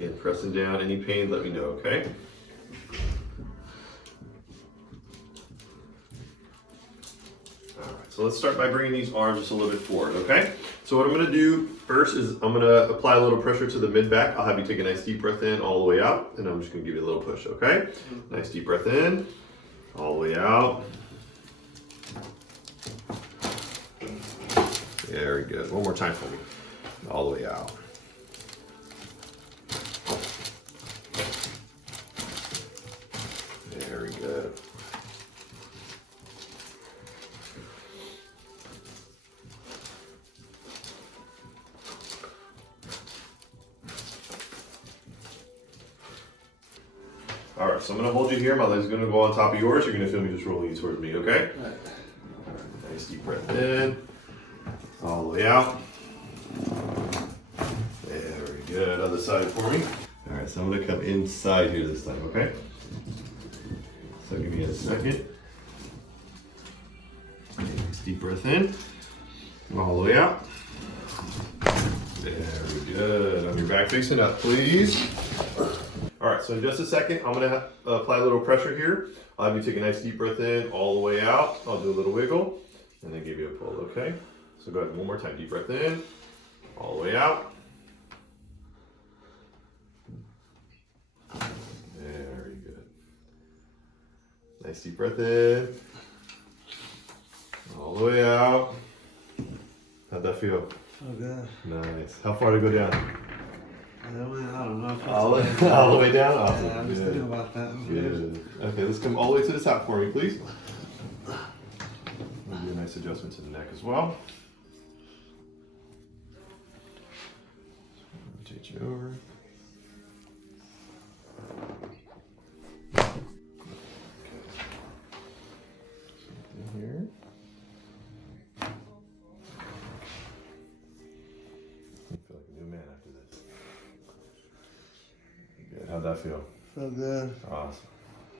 Again, pressing down. Any pain, let me know, okay? So let's start by bringing these arms just a little bit forward, okay? So what I'm gonna do first is I'm gonna apply a little pressure to the mid-back. I'll have you take a nice deep breath in all the way out, and I'm just gonna give you a little push, okay? Nice deep breath in, all the way out. Very good. One more time for me. All the way out. Very good. All right, so I'm gonna hold you here. My leg's gonna go on top of yours. You're gonna feel me just rolling you towards me, okay? All right. Nice deep breath in, all the way out. Very good. Other side for me. All right, so I'm gonna come inside here this time, okay? So give me a second. Nice deep breath in, all the way out. Very good. On your back, facing up, please. All right, so in just a second, I'm gonna apply a little pressure here. I'll have you take a nice deep breath in, all the way out. I'll do a little wiggle, and then give you a pull, okay? So go ahead, one more time. Deep breath in, all the way out. Very good. Nice deep breath in, all the way out. How'd that feel? Oh, good. Nice. How far to go down? I don't know. All the way down? Awesome. Yeah, I'm just thinking about that. Good. Okay, let's come all the way to the top for me, please. We'll do a nice adjustment to the neck as well. Rotate you over. Okay. Something here. You feel like a new man after this. Good. How'd that feel? Felt good. Awesome.